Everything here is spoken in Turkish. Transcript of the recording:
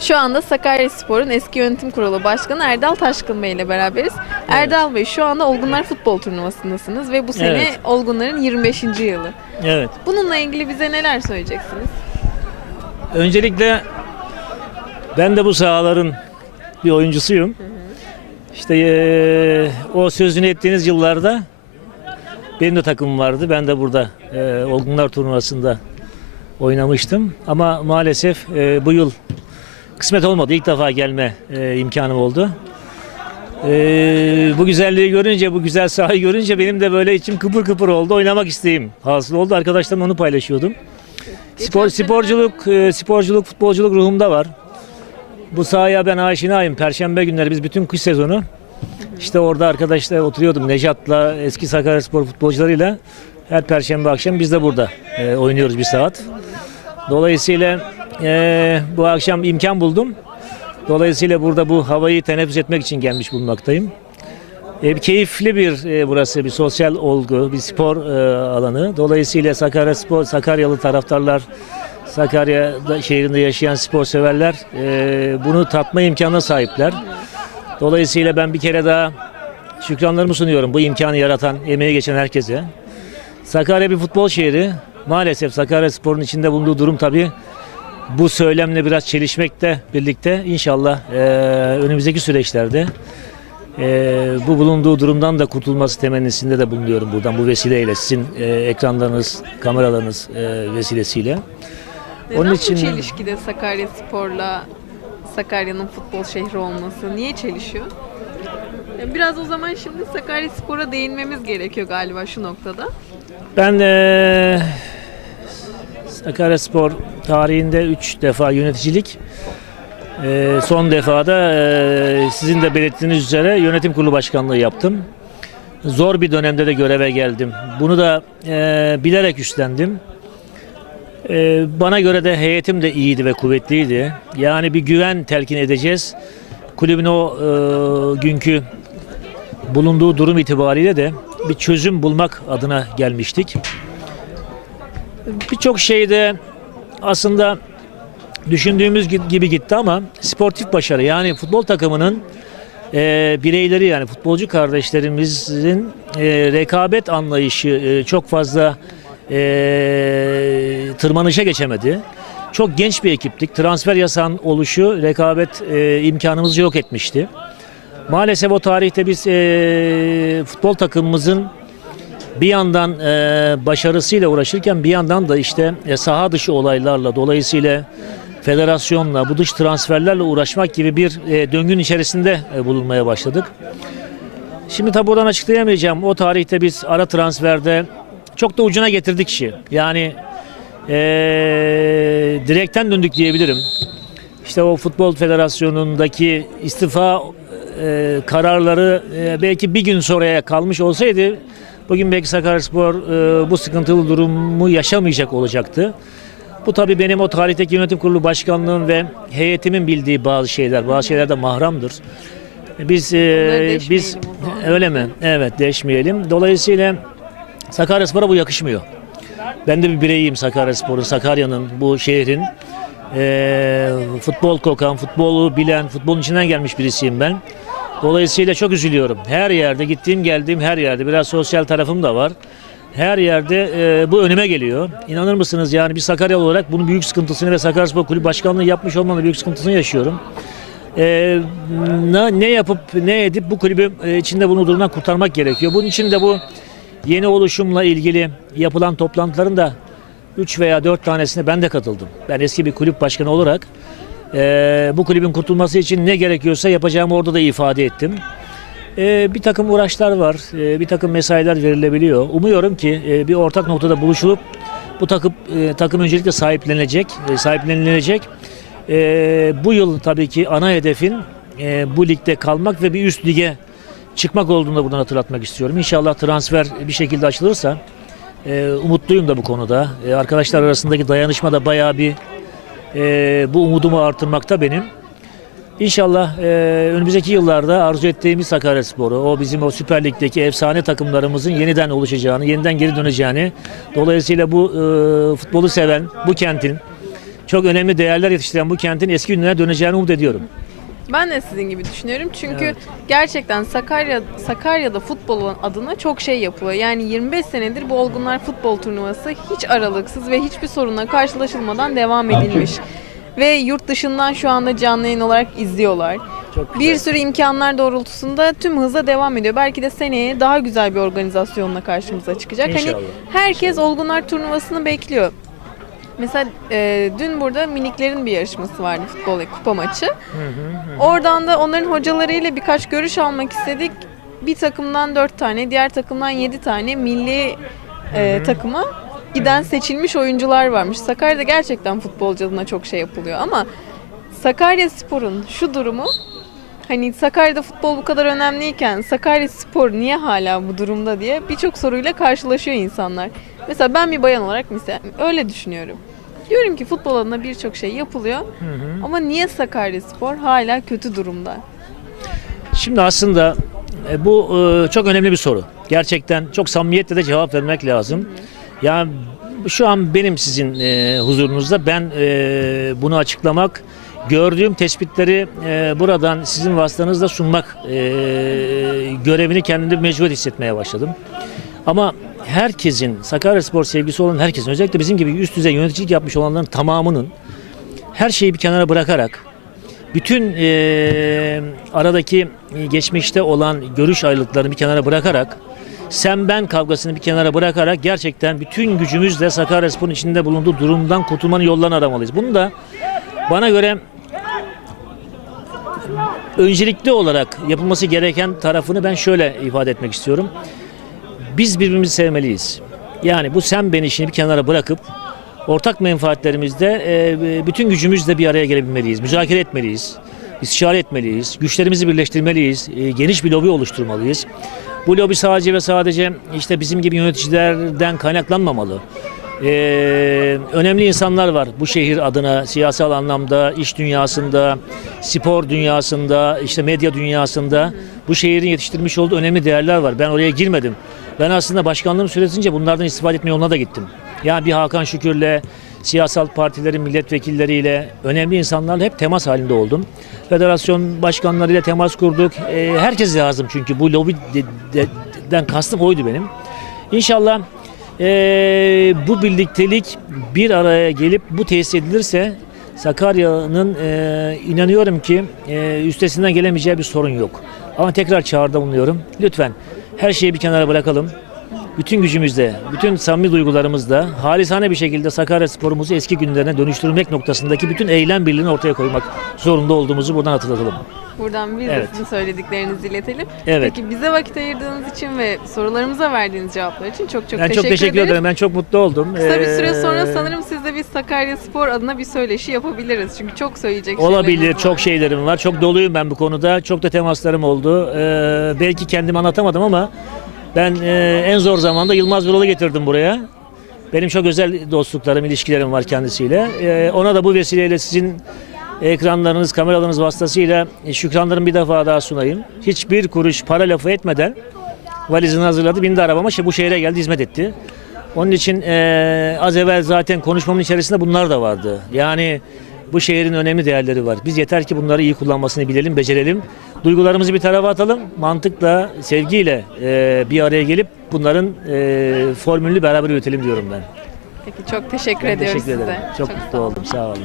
Şu anda Sakaryaspor'un eski yönetim kurulu başkanı Erdal Taşkın Bey ile beraberiz. Erdal Bey şu anda Olgunlar Futbol Turnuvası'ndasınız ve bu sene Evet. Olgunların 25. yılı. Evet. Bununla ilgili bize neler söyleyeceksiniz? Öncelikle ben de bu sahaların bir oyuncusuyum. İşte eee, o sözünü ettiğiniz yıllarda benim de takımım vardı. Ben de burada eee Olgunlar Turnuvası'nda oynamıştım. Ama maalesef eee, bu yıl kısmet olmadı. İlk defa gelme eee, imkanım oldu. Eee, bu güzelliği görünce, bu güzel sahayı görünce benim de böyle içim kıpır kıpır oldu. Oynamak isteğim hasıl oldu. Arkadaşlarımla onu paylaşıyordum. Spor, sporculuk, e, sporculuk, futbolculuk ruhumda var. Bu sahaya ben aşinayım. Perşembe günleri biz bütün kış sezonu işte orada arkadaşlar oturuyordum. Nejat'la eski Sakaryaspor futbolcularıyla her perşembe akşam biz de burada e, oynuyoruz bir saat. Dolayısıyla e, bu akşam imkan buldum. Dolayısıyla burada bu havayı teneffüs etmek için gelmiş bulunmaktayım. E, bir keyifli bir e, burası bir sosyal olgu, bir spor e, alanı. Dolayısıyla Sakarya Spor, Sakaryalı taraftarlar, Sakarya şehrinde yaşayan spor severler e, bunu tatma imkanına sahipler. Dolayısıyla ben bir kere daha şükranlarımı sunuyorum bu imkanı yaratan, emeği geçen herkese. Sakarya bir futbol şehri. Maalesef Sakarya Spor'un içinde bulunduğu durum tabii bu söylemle biraz çelişmekte birlikte inşallah e, önümüzdeki süreçlerde ee, bu bulunduğu durumdan da kurtulması temennisinde de bulunuyorum buradan bu vesileyle sizin e, ekranlarınız, kameralarınız e, vesilesiyle. Neden Onun bu için- çelişkide Sakaryaspor'la Sakarya'nın futbol şehri olması? Niye çelişiyor? Biraz o zaman şimdi Sakaryaspor'a değinmemiz gerekiyor galiba şu noktada. Ben e, Sakaryaspor tarihinde 3 defa yöneticilik, e, son defa da e, sizin de belirttiğiniz üzere yönetim kurulu başkanlığı yaptım. Zor bir dönemde de göreve geldim. Bunu da e, bilerek üstlendim. E, bana göre de heyetim de iyiydi ve kuvvetliydi. Yani bir güven telkin edeceğiz. Kulübün o e, günkü bulunduğu durum itibariyle de bir çözüm bulmak adına gelmiştik. Birçok şeyde aslında düşündüğümüz gi- gibi gitti ama sportif başarı yani futbol takımının e, bireyleri yani futbolcu kardeşlerimizin e, rekabet anlayışı e, çok fazla e, tırmanışa geçemedi. Çok genç bir ekiptik. Transfer yasağın oluşu rekabet e, imkanımızı yok etmişti. Maalesef o tarihte biz e, futbol takımımızın bir yandan e, başarısıyla uğraşırken bir yandan da işte e, saha dışı olaylarla dolayısıyla federasyonla bu dış transferlerle uğraşmak gibi bir e, döngünün içerisinde e, bulunmaya başladık. Şimdi tabi buradan açıklayamayacağım. O tarihte biz ara transferde çok da ucuna getirdik işi. Yani e, direkten döndük diyebilirim. İşte o futbol federasyonundaki istifa e, kararları e, belki bir gün sonraya kalmış olsaydı bugün belki Sakaryaspor e, bu sıkıntılı durumu yaşamayacak olacaktı. Bu tabii benim o tarihteki yönetim kurulu başkanlığım ve heyetimin bildiği bazı şeyler. Bazı şeyler de mahramdır. Biz e, biz o zaman. öyle mi? Evet deşmeyelim. Dolayısıyla Sakaryaspor'a bu yakışmıyor. Ben de bir bireyiyim Sakaryaspor'un, Sakarya'nın, bu şehrin. Ee, futbol kokan, futbolu bilen, futbolun içinden gelmiş birisiyim ben. Dolayısıyla çok üzülüyorum. Her yerde, gittiğim geldiğim her yerde, biraz sosyal tarafım da var. Her yerde e, bu önüme geliyor. İnanır mısınız yani bir Sakaryalı olarak bunun büyük sıkıntısını ve Sakaryaspor Kulübü Başkanlığı yapmış olmanın büyük sıkıntısını yaşıyorum. Ee, ne, ne yapıp ne edip bu kulübü e, içinde bunu durumdan kurtarmak gerekiyor. Bunun için de bu yeni oluşumla ilgili yapılan toplantıların da 3 veya 4 tanesine ben de katıldım. Ben eski bir kulüp başkanı olarak e, bu kulübün kurtulması için ne gerekiyorsa yapacağımı orada da ifade ettim. E, bir takım uğraşlar var, e, bir takım mesailer verilebiliyor. Umuyorum ki e, bir ortak noktada buluşulup bu takım e, takım öncelikle sahiplenecek, e, sahiplenilecek. E, bu yıl tabii ki ana hedefin e, bu ligde kalmak ve bir üst lige çıkmak olduğunu da buradan hatırlatmak istiyorum. İnşallah transfer bir şekilde açılırsa e, umutluyum da bu konuda. E, arkadaşlar arasındaki dayanışma da bayağı bir e, bu umudumu artırmakta benim. İnşallah e, önümüzdeki yıllarda arzu ettiğimiz Sakaryaspor'u, o bizim o Süper Lig'deki efsane takımlarımızın yeniden oluşacağını, yeniden geri döneceğini, dolayısıyla bu e, futbolu seven, bu kentin çok önemli değerler yetiştiren bu kentin eski günlerine döneceğini umut ediyorum. Ben de sizin gibi düşünüyorum. Çünkü Evet. gerçekten Sakarya Sakarya'da futbol adına çok şey yapılıyor. Yani 25 senedir bu Olgunlar Futbol Turnuvası hiç aralıksız ve hiçbir sorunla karşılaşılmadan devam edilmiş. Ve yurt dışından şu anda canlı yayın olarak izliyorlar. Çok Bir sürü imkanlar doğrultusunda tüm hızla devam ediyor. Belki de seneye daha güzel bir organizasyonla karşımıza çıkacak. İnşallah. Hani herkes Olgunlar Turnuvası'nı bekliyor. Mesela e, dün burada miniklerin bir yarışması vardı futbol kupa maçı. Oradan da onların hocalarıyla birkaç görüş almak istedik. Bir takımdan dört tane, diğer takımdan yedi tane milli e, takıma giden seçilmiş oyuncular varmış. Sakarya'da gerçekten futbolcu adına çok şey yapılıyor ama Sakarya Spor'un şu durumu hani Sakarya'da futbol bu kadar önemliyken Sakarya Spor niye hala bu durumda diye birçok soruyla karşılaşıyor insanlar. Mesela ben bir bayan olarak mesela öyle düşünüyorum. Diyorum ki futbol adına birçok şey yapılıyor ama niye Sakarya Spor hala kötü durumda? Şimdi aslında e, bu e, çok önemli bir soru. Gerçekten çok samimiyetle de cevap vermek lazım. Yani şu an benim sizin e, huzurunuzda ben e, bunu açıklamak, gördüğüm tespitleri e, buradan sizin vasıtanızla sunmak e, görevini kendimde mecbur hissetmeye başladım. Ama herkesin, Sakaryaspor sevgisi olan herkesin, özellikle bizim gibi üst düzey yöneticilik yapmış olanların tamamının her şeyi bir kenara bırakarak bütün eee, aradaki e, geçmişte olan görüş ayrılıklarını bir kenara bırakarak sen ben kavgasını bir kenara bırakarak gerçekten bütün gücümüzle Sakaryaspor'un içinde bulunduğu durumdan kurtulmanın yollarını aramalıyız. Bunu da bana göre öncelikli olarak yapılması gereken tarafını ben şöyle ifade etmek istiyorum. Biz birbirimizi sevmeliyiz. Yani bu sen ben işini bir kenara bırakıp ortak menfaatlerimizde e, bütün gücümüzle bir araya gelebilmeliyiz. Müzakere etmeliyiz. istişare etmeliyiz. Güçlerimizi birleştirmeliyiz. e, Geniş bir lobi oluşturmalıyız. Bu lobi sadece ve sadece işte bizim gibi yöneticilerden kaynaklanmamalı. Ee, önemli insanlar var bu şehir adına siyasal anlamda, iş dünyasında, spor dünyasında, işte medya dünyasında bu şehrin yetiştirmiş olduğu önemli değerler var. Ben oraya girmedim. Ben aslında başkanlığım süresince bunlardan istifade etme yoluna da gittim. Yani bir Hakan Şükür'le, siyasal partilerin milletvekilleriyle, önemli insanlarla hep temas halinde oldum. Federasyon başkanlarıyla temas kurduk. Ee, herkes lazım çünkü bu lobiden kastım oydu benim. İnşallah ee, bu birliktelik bir araya gelip bu tesis edilirse Sakarya'nın e, inanıyorum ki e, üstesinden gelemeyeceği bir sorun yok. Ama tekrar çağrıda bulunuyorum. Lütfen her şeyi bir kenara bırakalım. Bütün gücümüzle, bütün samimi duygularımızla halisane bir şekilde Sakarya sporumuzu eski günlerine dönüştürmek noktasındaki bütün eylem birliğini ortaya koymak zorunda olduğumuzu buradan hatırlatalım. Buradan biz Evet. sizin söylediklerinizi iletelim. Evet. Peki bize vakit ayırdığınız için ve sorularımıza verdiğiniz cevaplar için çok çok ben teşekkür, çok teşekkür ederiz. ederim. Ben çok mutlu oldum. Kısa bir süre Ee, sonra sanırım sizle biz Sakarya Spor adına bir söyleşi yapabiliriz. Çünkü çok söyleyecek Olabilir. şeyleriniz var. Çok şeylerim var. Çok doluyum ben bu konuda. Çok da temaslarım oldu. Ee, belki kendim anlatamadım ama ben e, en zor zamanda Yılmaz Vural'ı getirdim buraya. Benim çok özel dostluklarım, ilişkilerim var kendisiyle. Ee, ona da bu vesileyle sizin ekranlarınız, kameralarınız vasıtasıyla şükranlarımı bir defa daha sunayım. Hiçbir kuruş para lafı etmeden valizini hazırladı, bindi arabama. Bu şehre geldi, hizmet etti. Onun için eee, az evvel zaten konuşmamın içerisinde bunlar da vardı. Yani bu şehrin önemli değerleri var. Biz yeter ki bunları iyi kullanmasını bilelim, becerelim. Duygularımızı bir tarafa atalım. Mantıkla, sevgiyle eee, bir araya gelip bunların eee formülünü beraber üretelim diyorum ben. Peki çok teşekkür Ben ediyoruz teşekkür size. ederim. Çok, sağ mutlu oldum. Sağ olun.